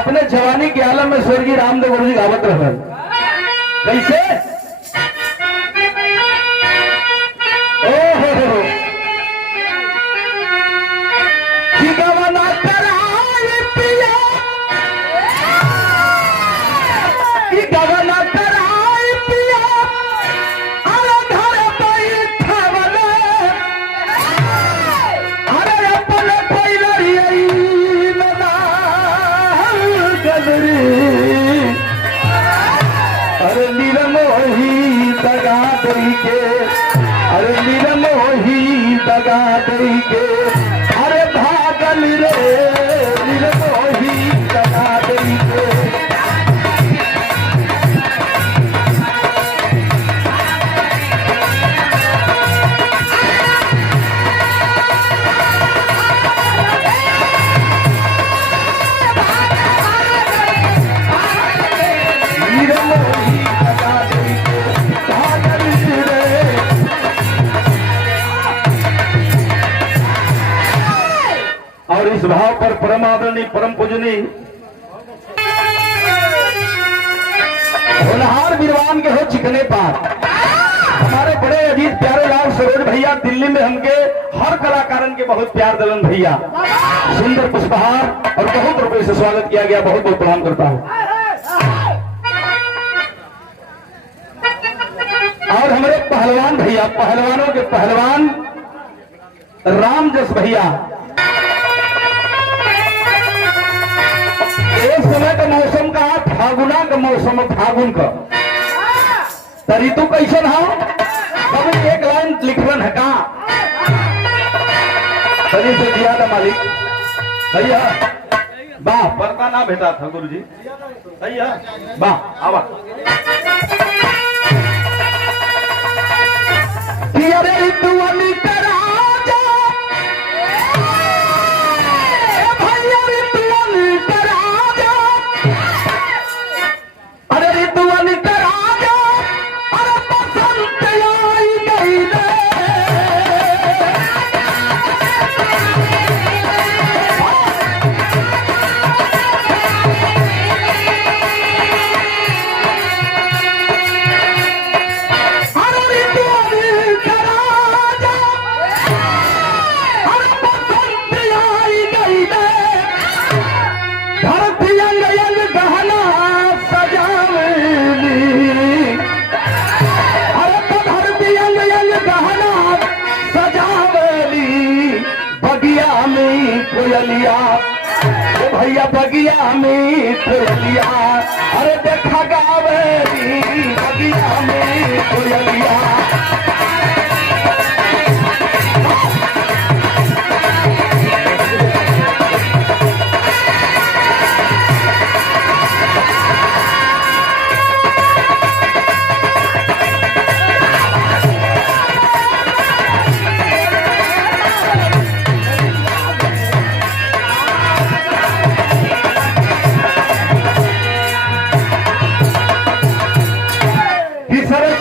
अपने जवानी के आलम में स्वर्गीय रामदेव गुरु जी गावत रहन कैसे ओहो कि गवना कराए पिया कि गवना कराए पिया अरे घर बैठवले अरे अपने कोई लड़ा गदरी अरे नीलमोही दगा दई के अरे नीलमोही दगा दई के अरे भागल रे नीलमोही दगा दई के और इस भाव पर परम आदरणीय परम पूजनीय होनहार विद्वान के हो चिकने पार हमारे बड़े अजीत प्यारे लाल सरोज भैया दिल्ली में हमके हर कलाकारन के बहुत प्यार दलन भैया सुंदर पुष्पहार और बहुत रुपए से स्वागत किया गया बहुत बहुत प्रणाम करता हूँ। और हमारे पहलवान भैया पहलवानों के पहलवान राम जस भैया एक समय का मौसम का फागुना का मौसम फागुन का तरीतु कैसे हो तब एक लाइन लिखवन है का तरी से दिया था मालिक भैया वाह परता ना बेटा था गुरु जी भैया वाह आवा अरे तू भैया बगिया में कोयलिया अरे देखा गावेली बगिया में कोयलिया सरस